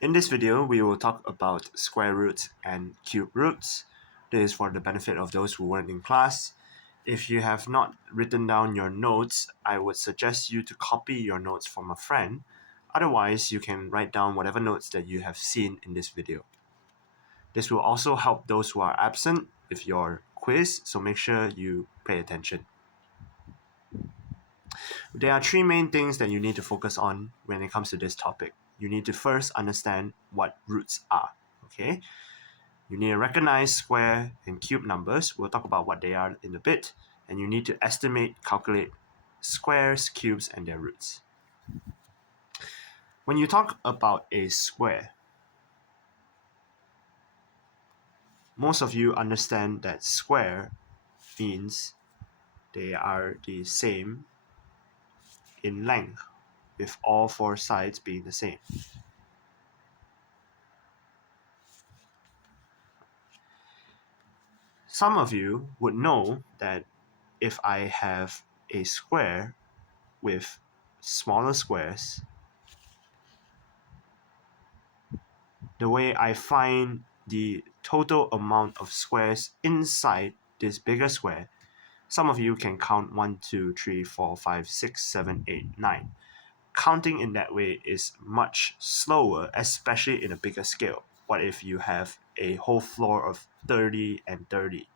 In this video, we will talk about square roots and cube roots. This is for the benefit of those who weren't in class. If you have not written down your notes, I would suggest you to copy your notes from a friend. Otherwise, you can write down whatever notes that you have seen in this video. This will also help those who are absent with your quiz, so make sure you pay attention. There are three main things that you need to focus on when it comes to this topic. You need to first understand what roots are, okay? You need to recognize square and cube numbers. We'll talk about what they are in a bit. And you need to estimate, calculate squares, cubes, and their roots. When you talk about a square, most of you understand that square means they are the same in length, with all four sides being the same. Some of you would know that if I have a square with smaller squares, the way I find the total amount of squares inside this bigger square, some of you can count 1, 2, 3, 4, 5, 6, 7, 8, 9. Counting in that way is much slower, especially in a bigger scale. What if you have a whole floor of 30 and 30?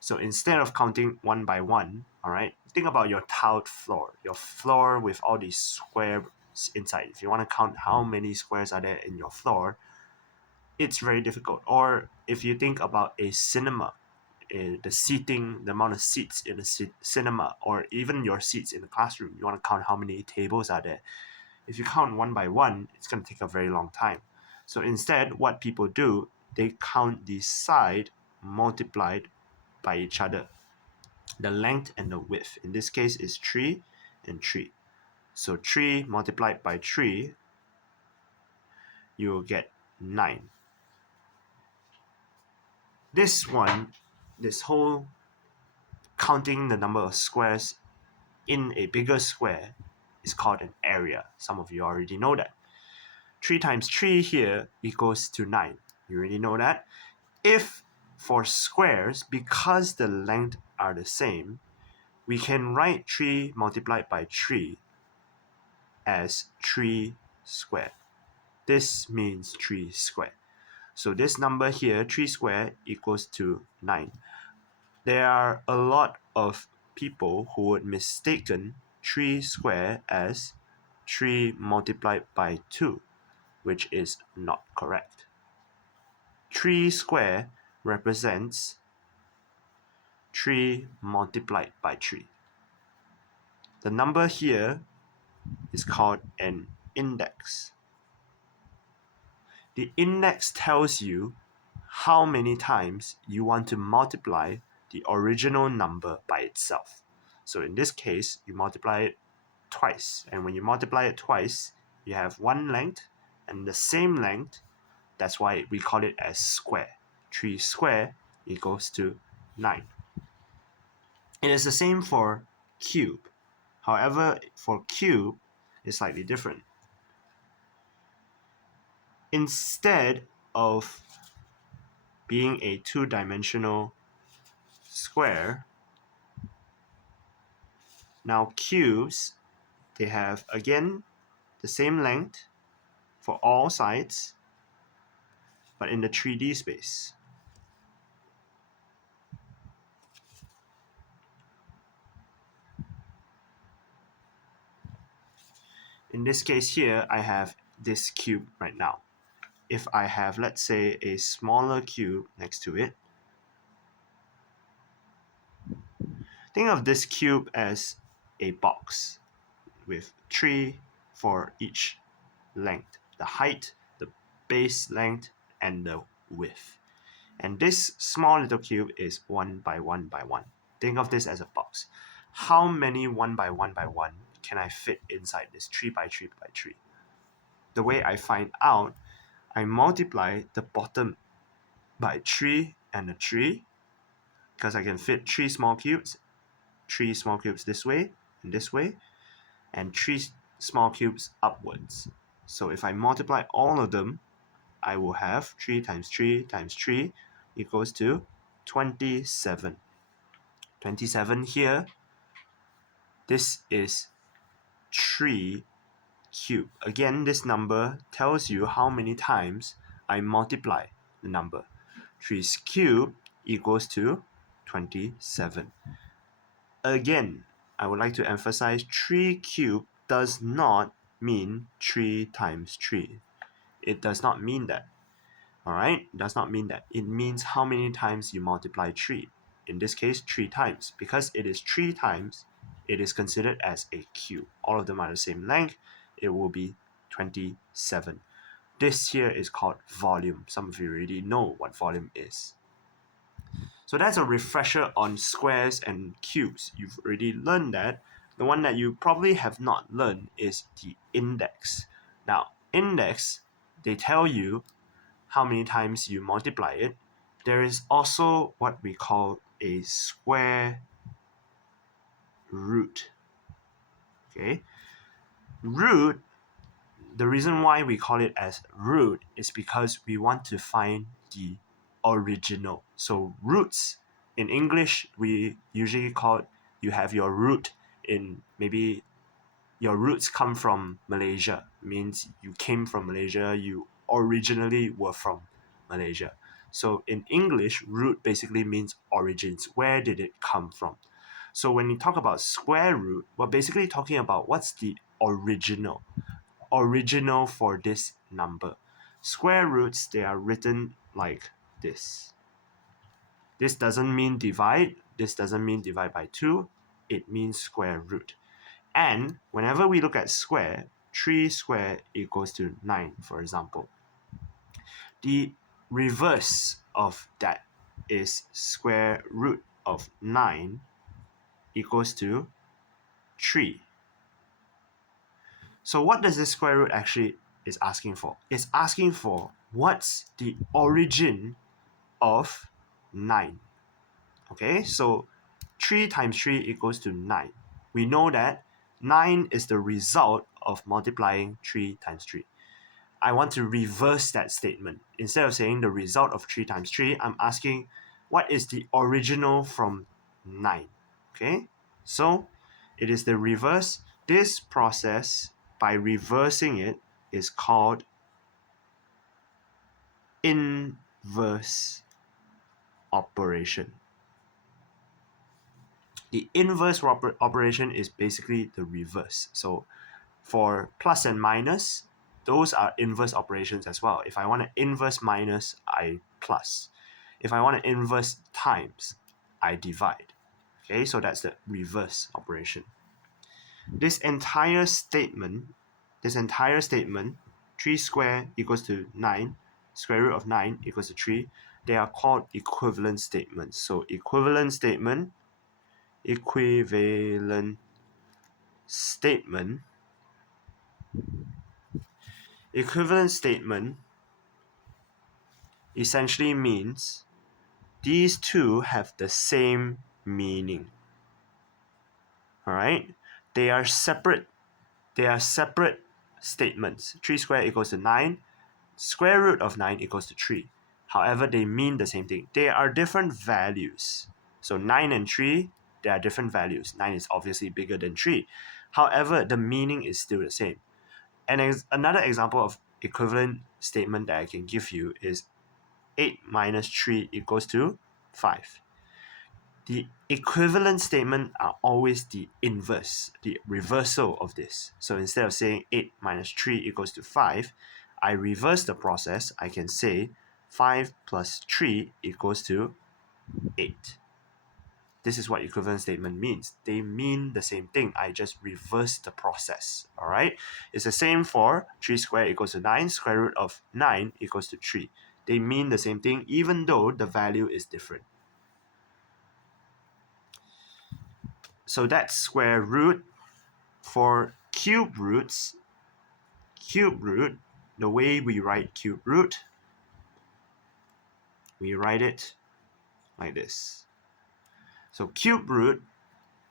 So instead of counting one by one, all right, think about your tiled floor, your floor with all these squares inside. If you want to count how many squares are there in your floor, it's very difficult. Or if you think about a cinema, the seating, the amount of seats in a cinema, or even your seats in the classroom, you want to count how many tables are there. If you count one by one, it's going to take a very long time. So instead, what people do, they count the side multiplied by each other. The length and the width. In this case is 3 and 3. So 3 multiplied by 3, you will get 9. This whole counting the number of squares in a bigger square is called an area. Some of you already know that. 3 times 3 here equals to 9. You already know that. If for squares, because the length are the same, we can write 3 multiplied by 3 as 3 squared. This means 3 squared. So this number here, 3 squared, equals to 9. There are a lot of people who would mistaken 3 squared as 3 multiplied by 2, which is not correct. 3 squared represents 3 multiplied by 3. The number here is called an index. The index tells you how many times you want to multiply the original number by itself. So in this case, you multiply it twice. And when you multiply it twice, you have one length and the same length. That's why we call it as square. 3 squared equals to 9. It is the same for cube. However, for cube, it's slightly different. Instead of being a two-dimensional square, now cubes, they have again the same length for all sides, but in the 3D space. In this case here, I have this cube right now. If I have, let's say, a smaller cube next to it, think of this cube as a box with 3 for each length, the height, the base length, and the width. And this small little cube is 1 by 1 by 1. Think of this as a box. How many 1 by 1 by 1 can I fit inside this 3 by 3 by 3? The way I find out, I multiply the bottom by 3 and a 3, because I can fit 3 small cubes this way and this way, and 3 small cubes upwards. So if I multiply all of them, I will have 3 times 3 times 3 equals to 27. 27 here, this is 3 cubed. Again, this number tells you how many times I multiply the number. 3 cubed equals to 27. Again, I would like to emphasize 3 cubed does not mean 3 times 3. It does not mean that. Alright? It does not mean that. It means how many times you multiply 3. In this case, 3 times. Because it is 3 times, it is considered as a cube. All of them are the same length. It will be 27. This here is called volume. Some of you already know what volume is. So that's a refresher on squares and cubes. You've already learned that. The one that you probably have not learned is the index. Now, index, they tell you how many times you multiply it. There is also what we call a square root. Okay, root, the reason why we call it as root is because we want to find the original. So roots in English, we usually call, you have your root in, maybe your roots come from Malaysia, means you came from Malaysia, you originally were from Malaysia. So in English, root basically means origins. Where did it come from? So when you talk about square root, we're basically talking about what's the original for this number. Square roots, they are written like this. This doesn't mean divide. This doesn't mean divide by 2. It means square root. And whenever we look at square, 3 squared equals to 9, for example. The reverse of that is square root of 9 equals to 3. So what does this square root actually is asking for? It's asking for what's the origin of 9. Okay, so 3 times 3 equals to 9. We know that 9 is the result of multiplying 3 times 3. I want to reverse that statement. Instead of saying the result of 3 times 3, I'm asking what is the original from 9. Okay, so it is the reverse. This process, by reversing it, is called inverse operation. The inverse operation is basically the reverse. So for plus and minus, those are inverse operations as well. If I want to inverse minus, I plus. If I want to inverse times, I divide. Okay, so that's the reverse operation. This entire statement, 3 squared equals to 9, square root of 9 equals to 3, they are called equivalent statements. So equivalent statement essentially means these two have the same meaning. Alright? They are separate statements. 3 squared equals to 9. Square root of 9 equals to 3. However, they mean the same thing. They are different values. So 9 and 3, they are different values. 9 is obviously bigger than 3. However, the meaning is still the same. And another example of equivalent statement that I can give you is 8 minus 3 equals to 5. The equivalent statement are always the inverse, the reversal of this. So instead of saying 8 minus 3 equals to 5, I reverse the process. I can say 5 plus 3 equals to 8. This is what equivalent statement means. They mean the same thing. I just reverse the process. Alright? It's the same for 3 squared equals to 9. Square root of 9 equals to 3. They mean the same thing even though the value is different. So that's square root. For cube root, the way we write cube root, we write it like this. So cube root,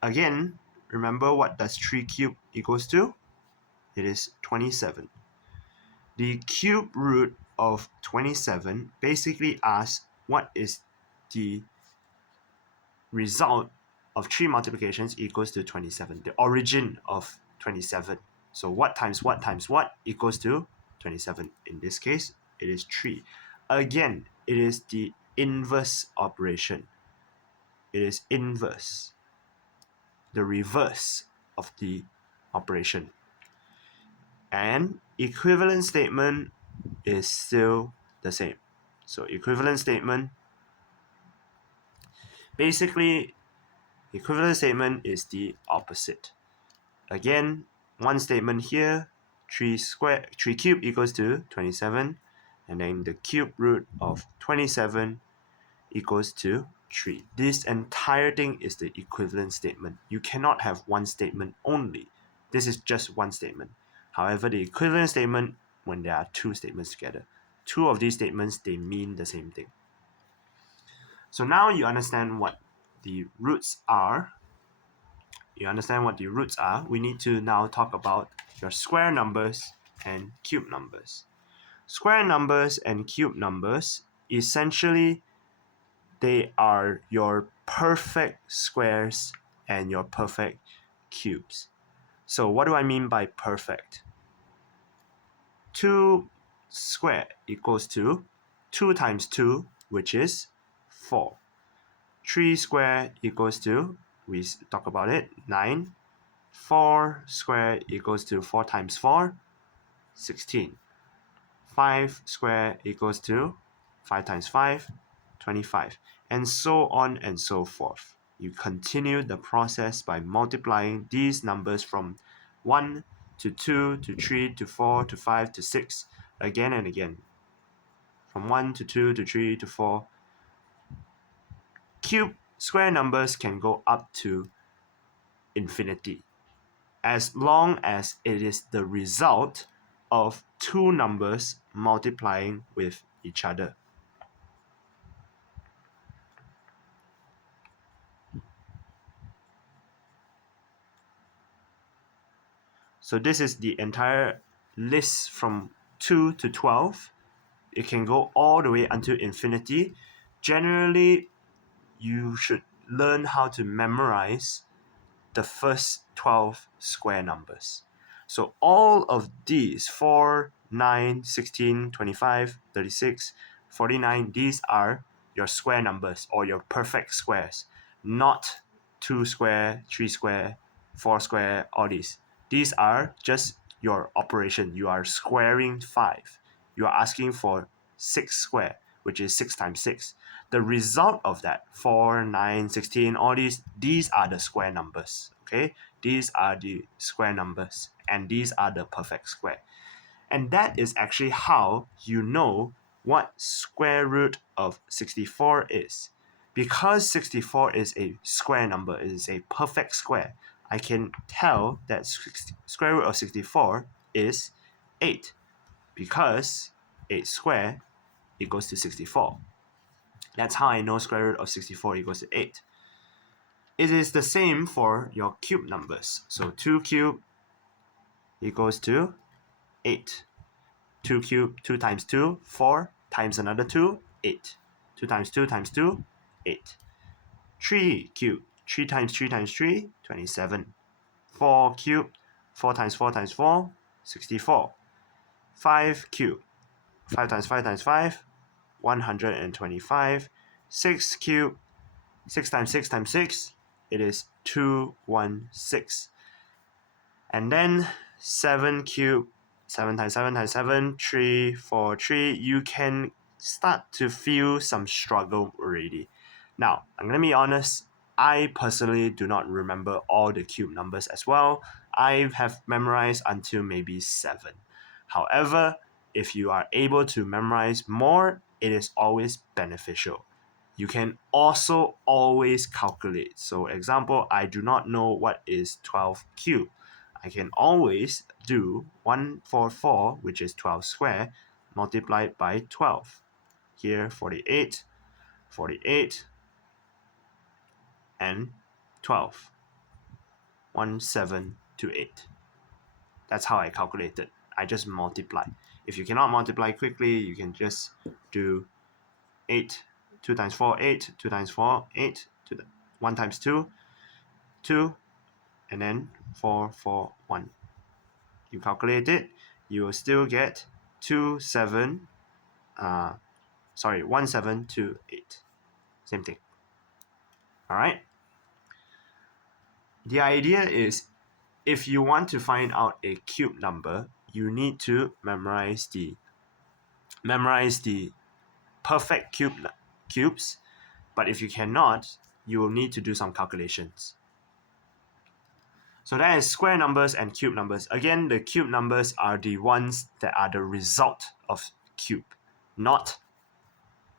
again, remember what does 3 cubed equals to? It is 27. The cube root of 27 basically asks what is the result of 3 multiplications equals to 27, the origin of 27. So what times what times what equals to 27. In this case, it is 3. Again, it is the inverse operation. It is inverse, the reverse of the operation. And equivalent statement is still the same. So equivalent statement, basically, equivalent statement is the opposite. Again, one statement here, 3 cubed equals to 27, and then the cube root of 27 equals to 3. This entire thing is the equivalent statement. You cannot have one statement only. This is just one statement. However, the equivalent statement, when there are two statements together, two of these statements, they mean the same thing. So now you understand what the roots are. We need to now talk about your square numbers and cube numbers. Square numbers and cube numbers, essentially, they are your perfect squares and your perfect cubes. So what do I mean by perfect? 2 square equals to 2 times 2, which is 4. 3 square equals to, we talk about it, 9. 4 square equals to 4 times 4, 16. 5 square equals to 5 times 5, 25. And so on and so forth. You continue the process by multiplying these numbers from 1 to 2 to 3 to 4 to 5 to 6 again and again. From 1 to 2 to 3 to 4. Cube square numbers can go up to infinity, as long as it is the result of two numbers multiplying with each other. So this is the entire list from 2 to 12. It can go all the way until infinity. Generally, you should learn how to memorize the first 12 square numbers. So all of these, 4, 9, 16, 25, 36, 49, these are your square numbers or your perfect squares, not 2 square, 3 square, 4 square, all these. These are just your operation. You are squaring 5. You are asking for 6 square, which is 6 times 6. The result of that, 4, 9, 16, all these are the square numbers. Okay, these are the square numbers, and these are the perfect square. And that is actually how you know what square root of 64 is. Because 64 is a square number, it is a perfect square, I can tell that square root of 64 is 8, because 8 squared equals to 64. That's how I know square root of 64 equals to 8. It is the same for your cube numbers. So 2 cubed equals to 8. 2 cubed, 2 times 2, 4, times another 2, 8. 2 times 2 times 2, 8. 3 cubed, 3 times 3 times 3, 27. 4 cubed, 4 times 4 times 4, 64. 5 cubed, 5 times 5 times 5, 125. 6 cubed, 6 times 6 times 6, it is 216. And then 7 cubed, 7 times 7 times 7, 343. You can start to feel some struggle already. Now, I'm going to be honest, I personally do not remember all the cube numbers as well. I have memorized until maybe 7. However, if you are able to memorize more, it is always beneficial. You can also always calculate. So example, I do not know what is 12 cubed. I can always do 144, which is 12 square, multiplied by 12. Here, 48, 48, and 12. 1, 7 to 8. That's how I calculated. I just multiply. If you cannot multiply quickly, you can just do 8, 2 times 4, 8, 2 times 4, 8, 1 times 2, 2, and then 4, 4, 1. You calculate it, you will still get 2, 7, 1, 7, 2, 8. Same thing. All right. The idea is if you want to find out a cube number, you need to memorize the perfect cubes, but if you cannot, you will need to do some calculations. So that is square numbers and cube numbers. Again, the cube numbers are the ones that are the result of cube, not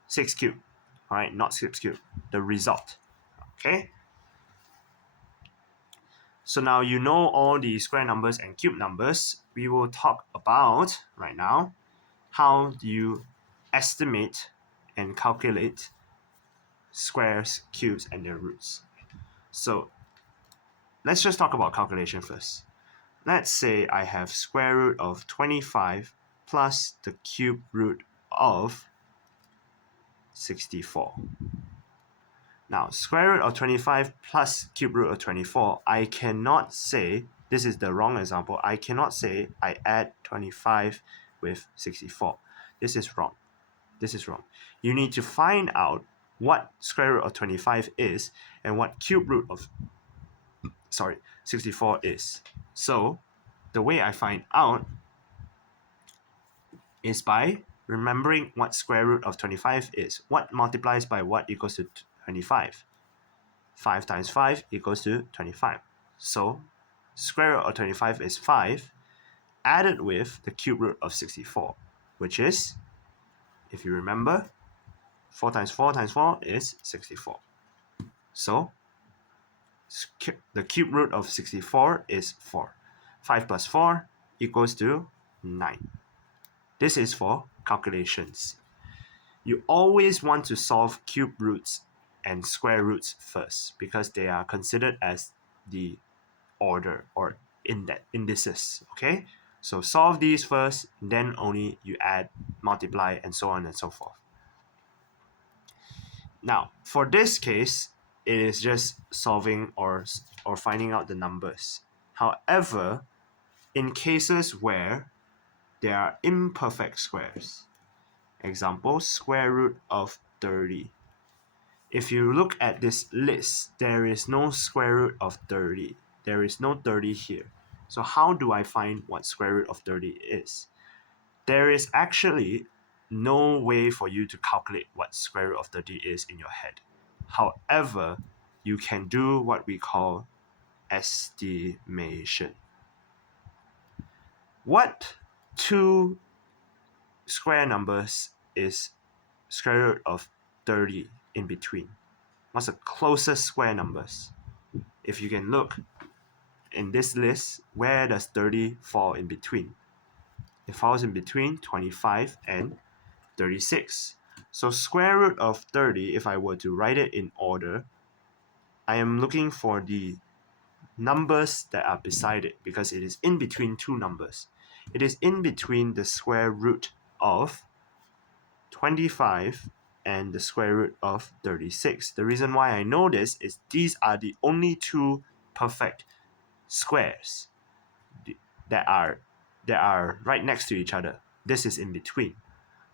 6 cube. All right, not 6 cube, the result. Okay. So now you know all the square numbers and cube numbers. We will talk about right now how do you estimate and calculate squares, cubes, and their roots. So let's just talk about calculation first. Let's say I have square root of 25 plus the cube root of 64. Now, square root of 25 plus cube root of 24, I cannot say, this is the wrong example, I cannot say I add 25 with 64. This is wrong. This is wrong. You need to find out what square root of 25 is and what cube root of 64 is. So the way I find out is by remembering what square root of 25 is. What multiplies by what equals to 25? 5 times 5 equals to 25. So square root of 25 is 5 added with the cube root of 64, which is, if you remember, 4 times 4 times 4 is 64. So the cube root of 64 is 4. 5 plus 4 equals to 9. This is for calculations. You always want to solve cube roots and square roots first because they are considered as the order or indices. Okay, so solve these first, then only you add, multiply, and so on and so forth. Now, for this case, it is just solving or finding out the numbers. However, in cases where there are imperfect squares, example, square root of 30. If you look at this list, there is no square root of 30. There is no 30 here. So how do I find what square root of 30 is? There is actually no way for you to calculate what square root of 30 is in your head. However, you can do what we call estimation. What two square numbers is square root of 30 in between? What's the closest square numbers? If you can look in this list, where does 30 fall in between? It falls in between 25 and 36. So square root of 30, if I were to write it in order, I am looking for the numbers that are beside it because it is in between two numbers. It is in between the square root of 25 and the square root of 36. The reason why I know this is these are the only two perfect squares that are right next to each other. This is in between.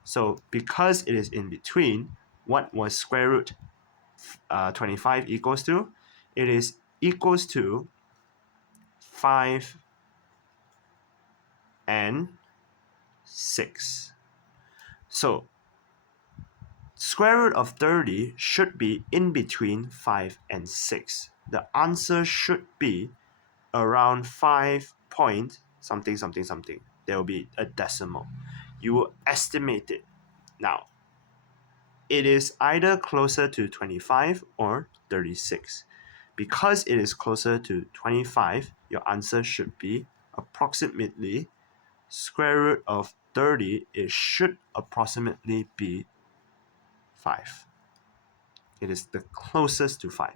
So because it is in between, what was square root 25 equals to? It is equals to 5 and 6. So square root of 30 should be in between 5 and 6. The answer should be around 5 point something something something. There will be a decimal. You will estimate it. Now, it is either closer to 25 or 36. Because it is closer to 25, your answer should be approximately square root of 30. It should approximately be 5. It is the closest to 5.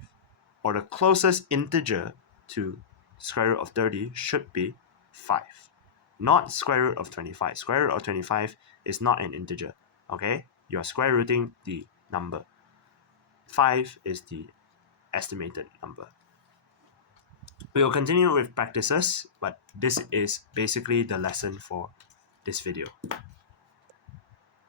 Or the closest integer to square root of 30 should be 5. not square root of 25. Square root of 25 is not an integer, okay? You are square rooting the number. 5 is the estimated number. We will continue with practices, but this is basically the lesson for this video.